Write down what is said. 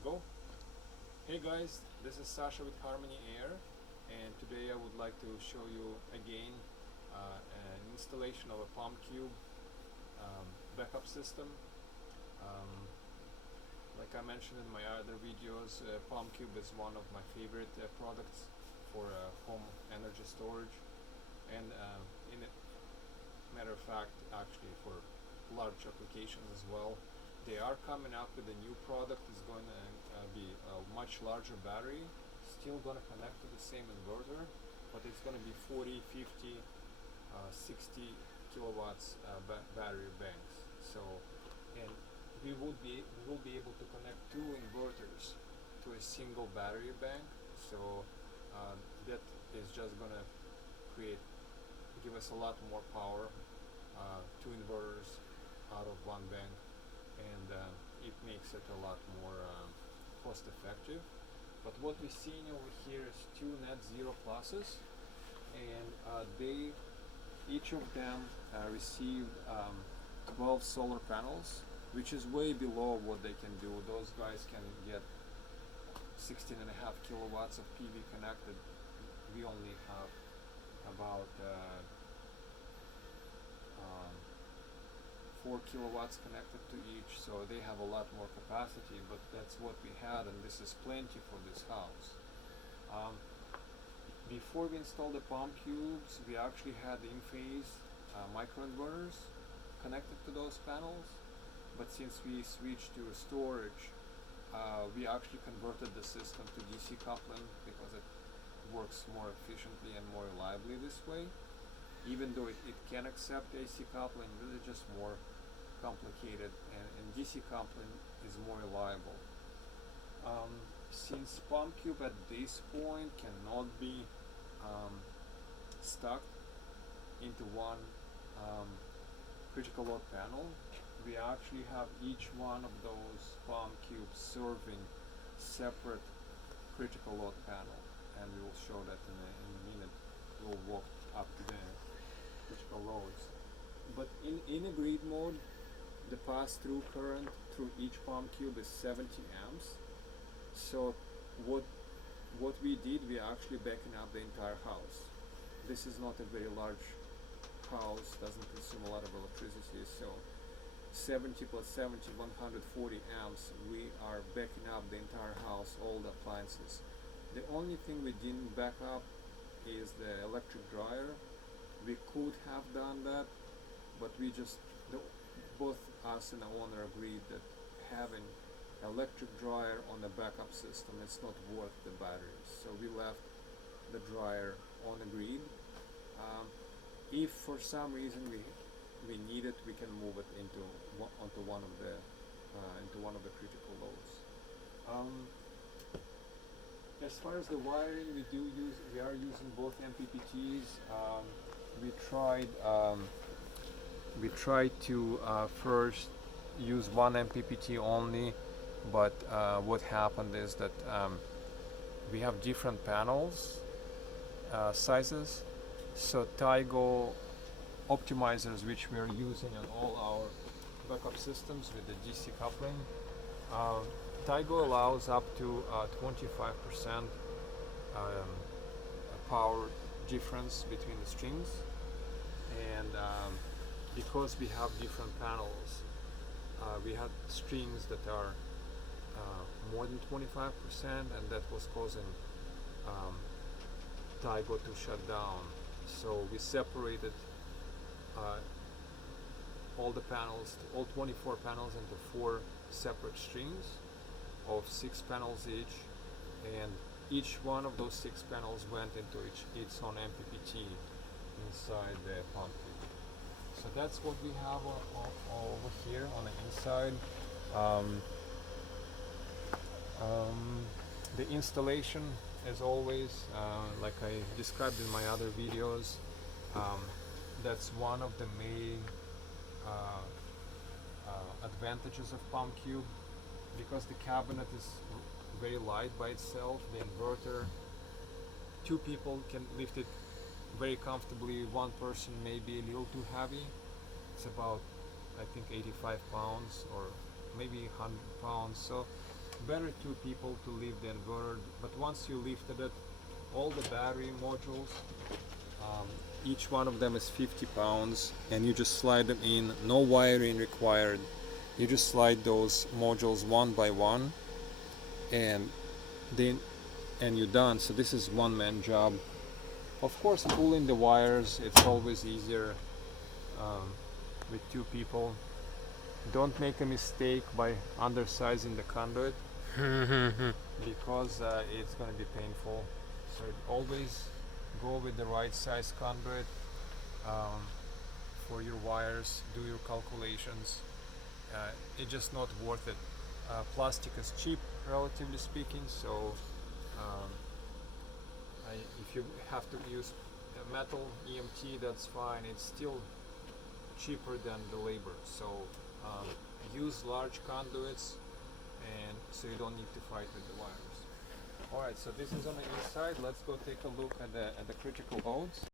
Go. Hey guys, this is Sasha with Harmony Air, and today I would like to show you again an installation of a PomCube backup system. Um, like I mentioned in my other videos, PomCube is one of my favorite products for home energy storage, and in a matter of fact, actually for large applications as well. They are coming up with a new product. It's going to be a much larger battery, still going to connect to the same inverter, but it's going to be 40, 50, 60 kilowatts battery banks. So, and we will be able to connect two inverters to a single battery bank. So that is just going to create give us a lot more power, two inverters out of one bank, and it makes it a lot more cost effective. But what we're seeing over here is two NetZero Pluses, and they each of them received 12 solar panels, which is way below what they can do. Those guys can get 16.5 kilowatts of PV connected. We only have about 4 kilowatts connected to each, so they have a lot more capacity, but that's what we had, and this is plenty for this house. Before we installed the PomCubes, we actually had in-phase microinverters connected to those panels, but since we switched to storage, we actually converted the system to DC coupling because it works more efficiently and more reliably this way. Even though it can accept AC coupling, really just more complicated, and DC coupling is more reliable. Since PomCube at this point cannot be stuck into one critical load panel, we actually have each one of those PomCubes serving separate critical load panel, and we will show that in a minute. We'll walk up to the critical loads. But in a grid mode, the pass-through current through each PomCube is 70 amps. So what we did, we actually backing up the entire house. This is not a very large house, doesn't consume a lot of electricity, so 70 plus 70, 140 amps, we are backing up the entire house, all the appliances. The only thing we didn't back up is the electric dryer. We could have done that, but we just, both us and the owner agreed that having electric dryer on the backup system, it's not worth the batteries. So we left the dryer on the grid. If for some reason we need it, we can move it onto one of the critical loads. As far as the wiring, we are using both MPPTs. We tried to first use one MPPT only, but what happened is that we have different panels sizes. So Tigo optimizers, which we are using on all our backup systems with the DC coupling, Tigo allows up to 25% power difference between the strings, and because we have different panels, we had strings that are more than 25%, and that was causing Tigo to shut down. So we separated all the panels, all 24 panels, into 4 separate strings of 6 panels each, and each one of those 6 panels went into its own MPPT inside the PomCube. So that's what we have over here on the inside. The installation, as always, like I described in my other videos, that's one of the main advantages of PomCube, because the cabinet is very light by itself. The inverter, 2 people can lift it very comfortably. 1 person may be a little too heavy. It's about, I think, 85 pounds or maybe 100 pounds. So better two people to lift the inverter, but once you lifted it, all the battery modules, each one of them is 50 pounds, and you just slide them in, no wiring required. You just slide those modules one by one, and you're done. So this is one-man job. Of course, pulling the wires, it's always easier with two people. Don't make a mistake by undersizing the conduit because it's going to be painful. So always go with the right size conduit for your wires. Do your calculations. It's just not worth it. Plastic is cheap, relatively speaking, so if you have to use metal EMT, that's fine. It's still cheaper than the labor. So use large conduits, and so you don't need to fight with the wires. Alright, so this is on the inside. Let's go take a look at the critical loads.